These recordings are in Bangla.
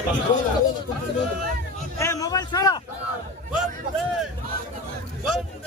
তো জানাচ্ছি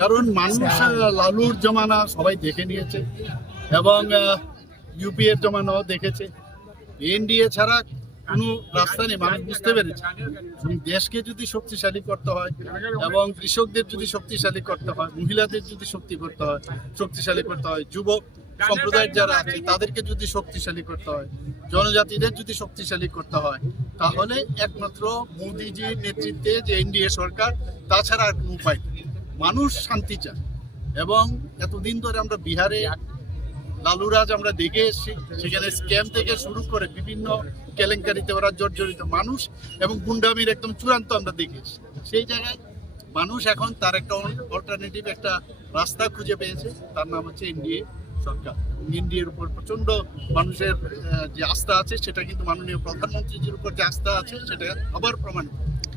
কারণ মানুষ লালুর জমানা সবাই দেখে নিয়েছে এবং ইউপি এর জমানাও দেখেছে। এনডিএ ছাড়া কোনো রাস্তা নেই মানুষ বুঝতে পেরেছে। দেশকে যদি শক্তিশালী করতে হয় এবং কৃষকদের যদি শক্তিশালী করতে হয় মহিলাদের যদি শক্তি করতে হয় শক্তিশালী করতে হয় যুবক সম্প্রদায়ের যারা আছে তাদেরকে যদি শক্তিশালী করতে হয় জনজাতিদের যদি শক্তিশালী করতে হয় তাহলে একমাত্র মোদিজির নেতৃত্বে যে এনডিএ সরকার তাছাড়া আর কোনো উপায় মানুষ শান্তি চায়। এবং এতদিন ধরে আমরা বিহারে লালুরাজ আমরা দেখে এসেছি সেখানে স্ক্যাম থেকে শুরু করে বিভিন্ন কেলেঙ্কারিতে ওরা জর্জরিত মানুষ এবং গুন্ডামির একদম চূড়ান্ত আমরা দেখে এসেছি। সেই জায়গায় মানুষ এখন তার একটা অল্টারনেটিভ একটা রাস্তা খুঁজে পেয়েছে তার নাম হচ্ছে এনডিএ। সরকার। এনডিএর উপর প্রচণ্ড মানুষের যে আস্থা আছে সেটা কিন্তু মাননীয় প্রধানমন্ত্রীজির উপর যে আস্থা আছে সেটা আবার প্রমাণিত।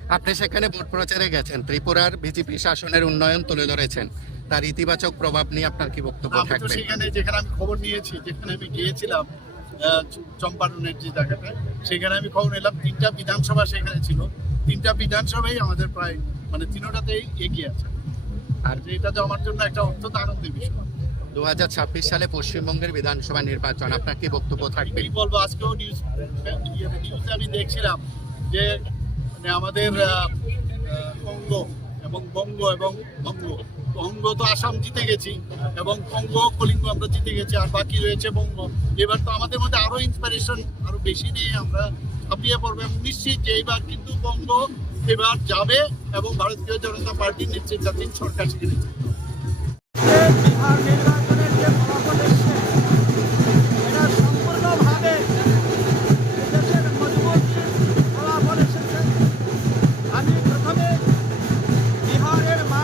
আপনি সেখানে ভোট প্রচারে গেছেন ত্রিপুরার বিজেপি শাসনের উন্নয়ন তুলে ধরেছেন তার ইতিবাচক প্রভাব নিয়ে আপনার কি বক্তব্য থাকবে? সেখানে যেখানে আমি খবর নিয়েছি যেখানে আমি গিয়েছিলাম আহ, চ- যে জায়গাটায় সেখানে আমি খবর নিলাম তিনটা বিধানসভা সেখানে ছিল। তিনটা বিধানসভাই আমাদের প্রায় মানে তিনোটাতেই এগিয়ে আছে। আর এটা তো আমার জন্য একটা অত্যন্ত আনন্দের বিষয়। দু হাজার ছাব্বিশ সালে পশ্চিমবঙ্গের বিধানসভা নির্বাচন আপনার কি বক্তব্য থাকবে? কি বলব আজকেও নিউজ নিউজে আমি দেখছিলাম যে মানে আমাদের কঙ্গ এবং বঙ্গ এবং বঙ্গ বঙ্গ তো আসাম জিতে গেছি এবং কঙ্গ কলিঙ্গ আমরা জিতে গেছি আর বাকি রয়েছে বঙ্গ। এবার তো আমাদের মধ্যে আরও ইন্সপিরেশন আরও বেশি নেই আমরা ছাপিয়ে পড়ব এবং নিশ্চিত যে এবার কিন্তু বঙ্গ এবার যাবে এবং ভারতীয় জনতা পার্টির নেতৃত্বাধীন সরকার সেখানে। বিহার এটা সম্পূর্ণভাবে দেশের আমি প্রথমে বিহারের মা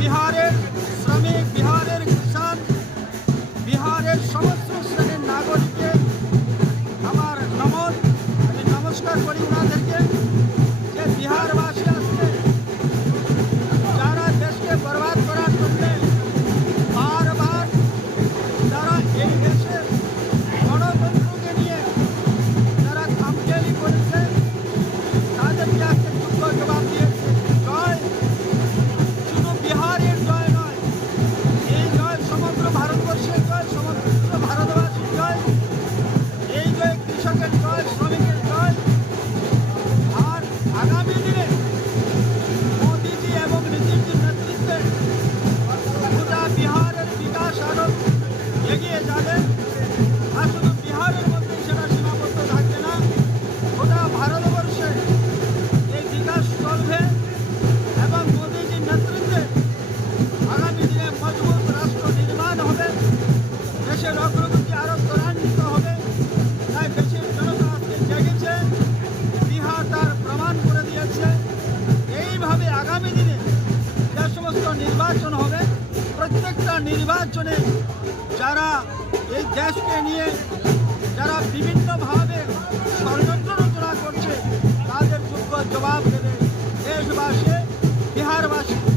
বিহারের বিহারের বিহারের সমস্ত শ্রেণির আমার নমন, আমি নমস্কার করি ওনাদেরকে নির্বাচনে যারা এই দেশকে নিয়ে যারা বিভিন্নভাবে ষড়যন্ত্র রচনা করছে, তাদের যোগ্য জবাব দেবে দেশবাসী, বিহারবাসী।